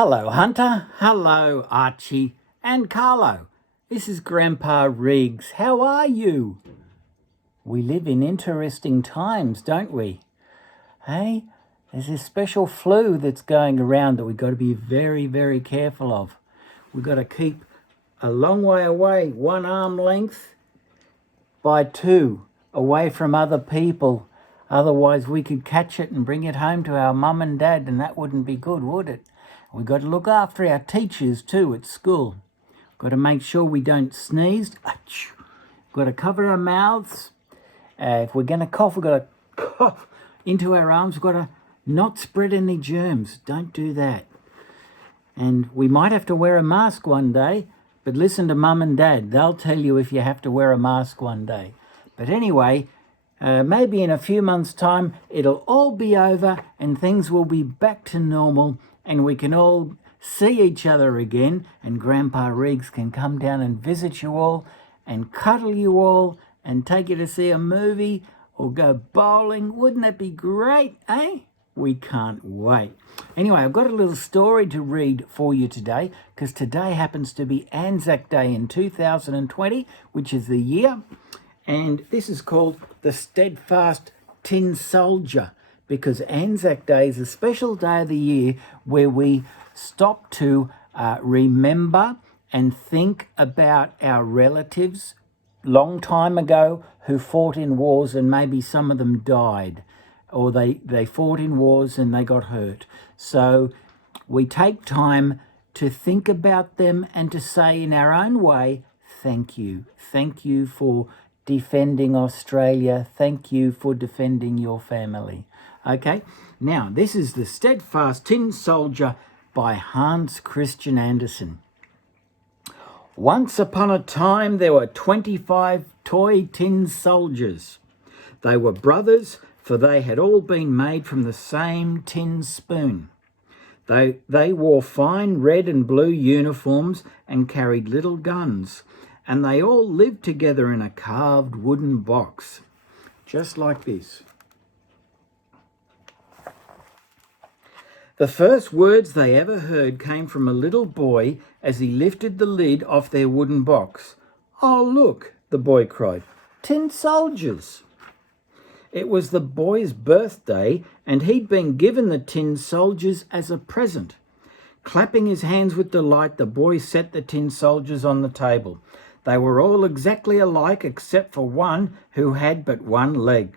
Hello, Hunter. Hello, Archie and Carlo. This is Grandpa Reags. How are you? We live in interesting times, don't we? Hey, there's this special flu that's going around that we've got to be very, very careful of. We've got to keep a long way away, 1 arm length by 2, away from other people. Otherwise, we could catch it and bring it home to our mum and dad, and that wouldn't be good, would it? We've got to look after our teachers too at school. Got to make sure we don't sneeze. Got to cover our mouths. If we're going to cough, we've got to cough into our arms. We've got to not spread any germs. Don't do that. And we might have to wear a mask one day, but listen to mum and dad. They'll tell you if you have to wear a mask one day. But anyway, maybe in a few months' time, it'll all be over and things will be back to normal and we can all see each other again, and Grandpa Reags can come down and visit you all and cuddle you all and take you to see a movie or go bowling. Wouldn't that be great, eh? We can't wait. Anyway, I've got a little story to read for you today, because today happens to be Anzac Day in 2020, which is the year. And this is called The Steadfast Tin Soldier, because Anzac Day is a special day of the year where we stop to remember and think about our relatives long time ago who fought in wars, and maybe some of them died, or they fought in wars and they got hurt. So we take time to think about them and to say in our own way, thank you. Thank you for defending Australia. Thank you for defending your family. Okay, now this is The Steadfast Tin Soldier by Hans Christian Andersen. Once upon a time there were 25 toy tin soldiers. They were brothers, for they had all been made from the same tin spoon. They wore fine red and blue uniforms and carried little guns, and they all lived together in a carved wooden box, just like this. The first words they ever heard came from a little boy as he lifted the lid off their wooden box. "Oh, look," the boy cried, "tin soldiers." It was the boy's birthday, and he'd been given the tin soldiers as a present. Clapping his hands with delight, the boy set the tin soldiers on the table. They were all exactly alike except for one who had but one leg.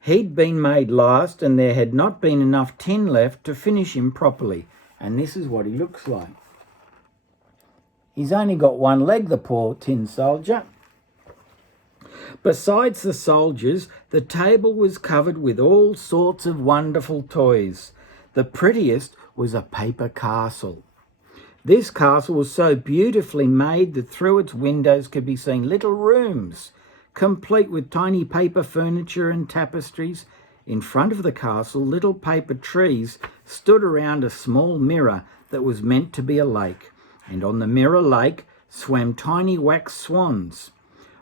He'd been made last, and there had not been enough tin left to finish him properly. And this is what he looks like. He's only got one leg, the poor tin soldier. Besides the soldiers, the table was covered with all sorts of wonderful toys. The prettiest was a paper castle. This castle was so beautifully made that through its windows could be seen little rooms, complete with tiny paper furniture and tapestries. In front of the castle, little paper trees stood around a small mirror that was meant to be a lake, and on the mirror lake swam tiny wax swans.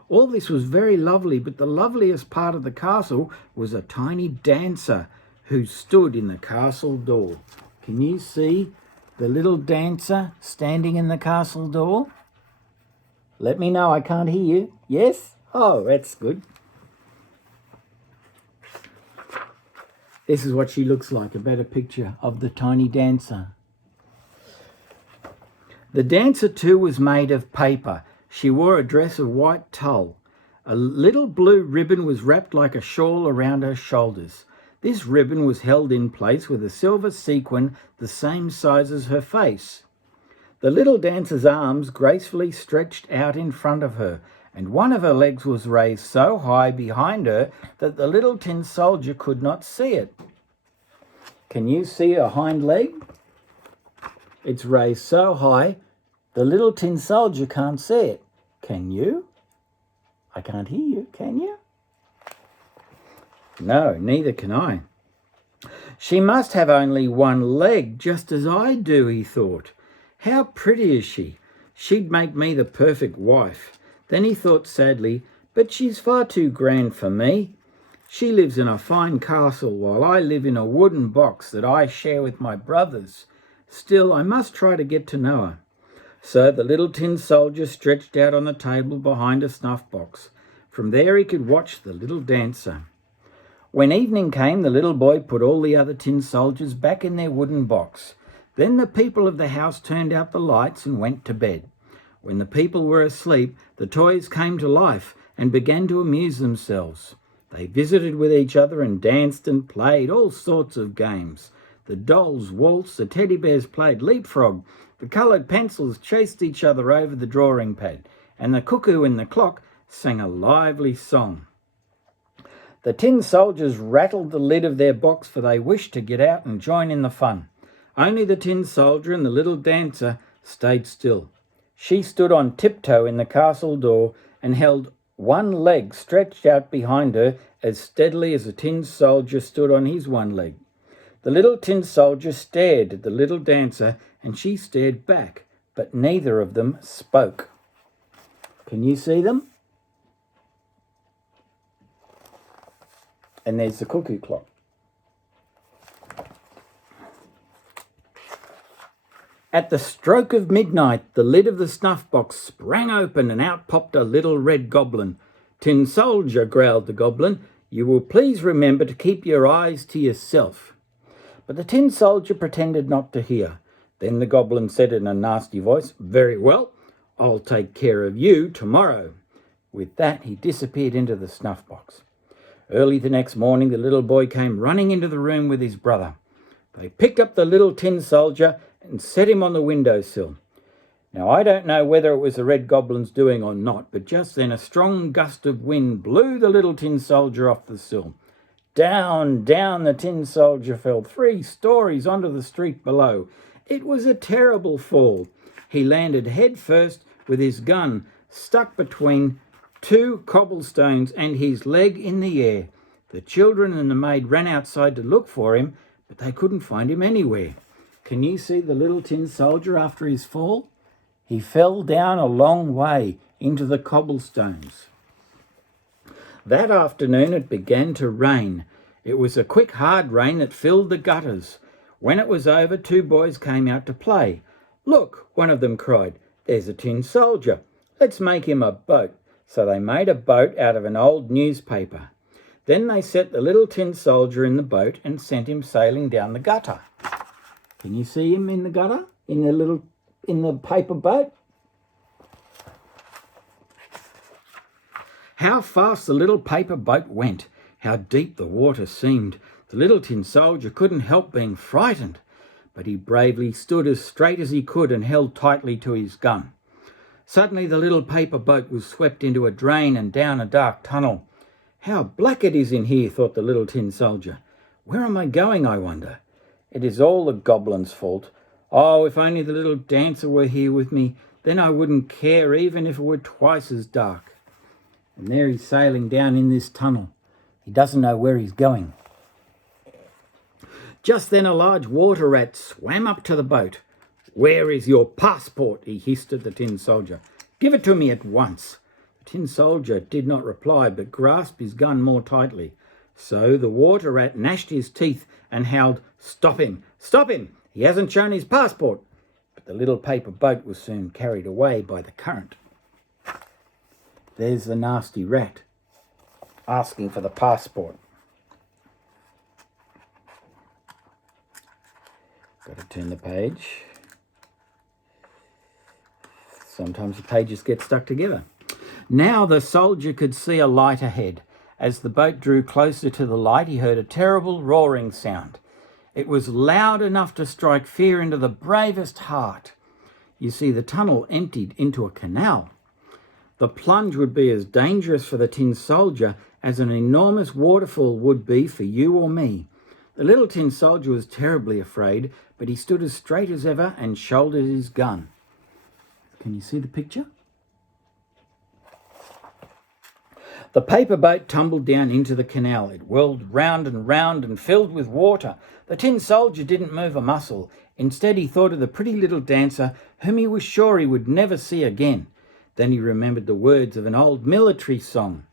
All this was very lovely, but the loveliest part of the castle was a tiny dancer who stood in the castle door. Can you see the little dancer standing in the castle door? Let me know, I can't hear you. Yes? Oh, that's good. This is what she looks like, a better picture of the tiny dancer. The dancer too was made of paper. She wore a dress of white tulle. A little blue ribbon was wrapped like a shawl around her shoulders. This ribbon was held in place with a silver sequin the same size as her face. The little dancer's arms gracefully stretched out in front of her, and one of her legs was raised so high behind her that the little tin soldier could not see it. Can you see her hind leg? It's raised so high, the little tin soldier can't see it. Can you? I can't hear you, can you? No, neither can I. She must have only one leg, just as I do, he thought. How pretty is she? She'd make me the perfect wife. Then he thought sadly, but she's far too grand for me. She lives in a fine castle while I live in a wooden box that I share with my brothers. Still, I must try to get to know her." So the little tin soldier stretched out on the table behind a snuff box. From there he could watch the little dancer. When evening came, the little boy put all the other tin soldiers back in their wooden box. Then the people of the house turned out the lights and went to bed. When the people were asleep, the toys came to life and began to amuse themselves. They visited with each other and danced and played all sorts of games. The dolls waltzed, the teddy bears played leapfrog, the coloured pencils chased each other over the drawing pad, and the cuckoo in the clock sang a lively song. The tin soldiers rattled the lid of their box, for they wished to get out and join in the fun. Only the tin soldier and the little dancer stayed still. She stood on tiptoe in the castle door and held one leg stretched out behind her as steadily as the tin soldier stood on his one leg. The little tin soldier stared at the little dancer and she stared back, but neither of them spoke. Can you see them? And there's the cuckoo clock. At the stroke of midnight, the lid of the snuff box sprang open and out popped a little red goblin. "Tin soldier," growled the goblin, "you will please remember to keep your eyes to yourself." But the tin soldier pretended not to hear. Then the goblin said in a nasty voice, "Very well, I'll take care of you tomorrow." With that, he disappeared into the snuff box. Early the next morning, the little boy came running into the room with his brother. They picked up the little tin soldier and set him on the windowsill. Now, I don't know whether it was the red goblin's doing or not, but just then a strong gust of wind blew the little tin soldier off the sill. Down, down the tin soldier fell 3 stories onto the street below. It was a terrible fall. He landed head first with his gun stuck between 2 cobblestones and his leg in the air. The children and the maid ran outside to look for him, but they couldn't find him anywhere. Can you see the little tin soldier after his fall? He fell down a long way into the cobblestones. That afternoon it began to rain. It was a quick, hard rain that filled the gutters. When it was over, 2 boys came out to play. "Look," one of them cried, "there's a tin soldier. Let's make him a boat." So they made a boat out of an old newspaper. Then they set the little tin soldier in the boat and sent him sailing down the gutter. Can you see him in the gutter? In the paper boat? How fast the little paper boat went! How deep the water seemed! The little tin soldier couldn't help being frightened, but he bravely stood as straight as he could and held tightly to his gun. Suddenly the little paper boat was swept into a drain and down a dark tunnel. "How black it is in here," thought the little tin soldier. "Where am I going, I wonder? It is all the goblin's fault. Oh, if only the little dancer were here with me, then I wouldn't care even if it were twice as dark." And there he's sailing down in this tunnel. He doesn't know where he's going. Just then a large water rat swam up to the boat. "Where is your passport?" he hissed at the tin soldier. "Give it to me at once." The tin soldier did not reply, but grasped his gun more tightly. So the water rat gnashed his teeth and howled, "Stop him! Stop him! He hasn't shown his passport." But the little paper boat was soon carried away by the current. There's the nasty rat asking for the passport. Got to turn the page. Sometimes the pages get stuck together. Now the soldier could see a light ahead. As the boat drew closer to the light, he heard a terrible roaring sound. It was loud enough to strike fear into the bravest heart. You see, the tunnel emptied into a canal. The plunge would be as dangerous for the tin soldier as an enormous waterfall would be for you or me. The little tin soldier was terribly afraid, but he stood as straight as ever and shouldered his gun. Can you see the picture? The paper boat tumbled down into the canal. It whirled round and filled with water. The tin soldier didn't move a muscle. Instead, he thought of the pretty little dancer whom he was sure he would never see again. Then he remembered the words of an old military song.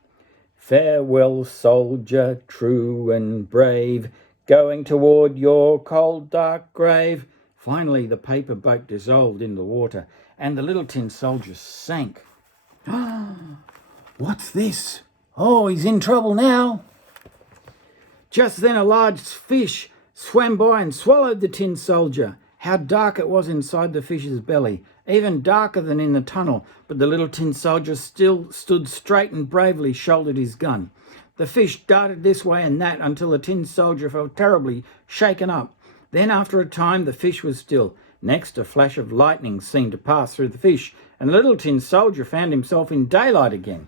"Farewell, soldier, true and brave, going toward your cold, dark grave. Finally, the paper boat dissolved in the water and the little tin soldier sank. What's this? Oh, he's in trouble now. Just then a large fish swam by and swallowed the tin soldier. How dark it was inside the fish's belly, even darker than in the tunnel, but the little tin soldier still stood straight and bravely shouldered his gun. The fish darted this way and that until the tin soldier felt terribly shaken up. Then after a time the fish was still. Next a flash of lightning seemed to pass through the fish, and the little tin soldier found himself in daylight again.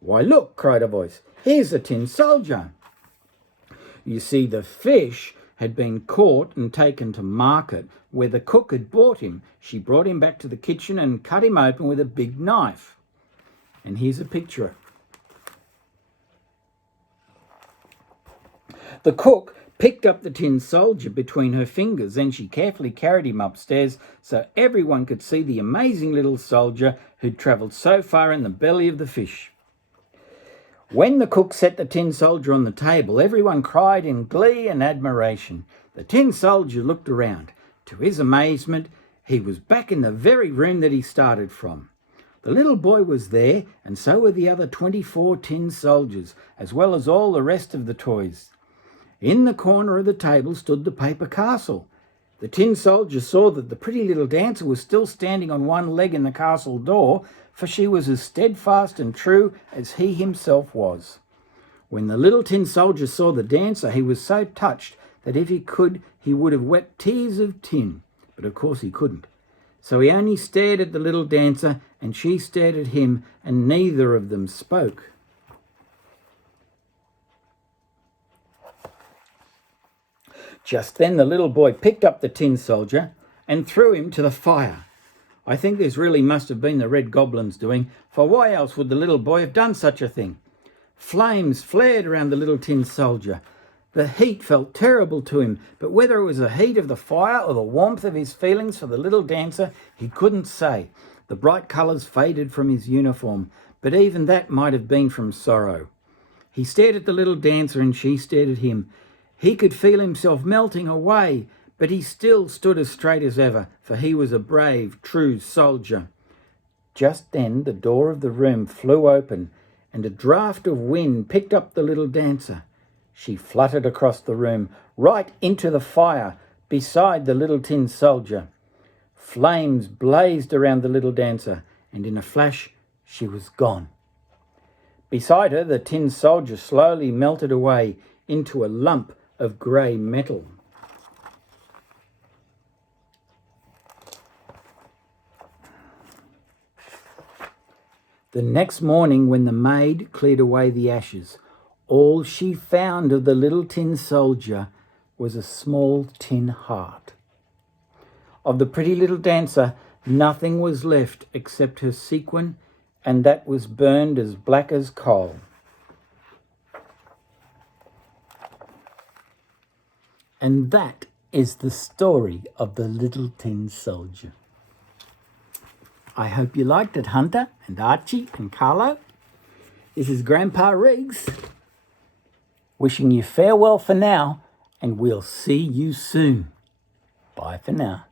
"Why, look," cried a voice, "here's the tin soldier." You see, the fish had been caught and taken to market, where the cook had bought him. She brought him back to the kitchen and cut him open with a big knife. And here's a picture. The cook picked up the tin soldier between her fingers, and she carefully carried him upstairs so everyone could see the amazing little soldier who'd travelled so far in the belly of the fish. When the cook set the tin soldier on the table, everyone cried in glee and admiration. The tin soldier looked around. To his amazement, he was back in the very room that he started from. The little boy was there, and so were the other 24 tin soldiers, as well as all the rest of the toys. In the corner of the table stood the paper castle. The tin soldier saw that the pretty little dancer was still standing on one leg in the castle door, for she was as steadfast and true as he himself was. When the little tin soldier saw the dancer, he was so touched that if he could, he would have wept tears of tin. But of course he couldn't. So he only stared at the little dancer, and she stared at him, and neither of them spoke. Just then the little boy picked up the tin soldier and threw him to the fire. I think this really must have been the Red Goblin's doing, for why else would the little boy have done such a thing? Flames flared around the little tin soldier. The heat felt terrible to him, but whether it was the heat of the fire or the warmth of his feelings for the little dancer, he couldn't say. The bright colours faded from his uniform, but even that might have been from sorrow. He stared at the little dancer and she stared at him. He could feel himself melting away, but he still stood as straight as ever, for he was a brave, true soldier. Just then the door of the room flew open, and a draught of wind picked up the little dancer. She fluttered across the room, right into the fire, beside the little tin soldier. Flames blazed around the little dancer, and in a flash she was gone. Beside her, the tin soldier slowly melted away into a lump of grey metal. The next morning, when the maid cleared away the ashes, all she found of the little tin soldier was a small tin heart. Of the pretty little dancer, nothing was left except her sequin, and that was burned as black as coal. And that is the story of the little tin soldier. I hope you liked it, Hunter and Archie and Carlo. This is Grandpa Reags, wishing you farewell for now, and we'll see you soon. Bye for now.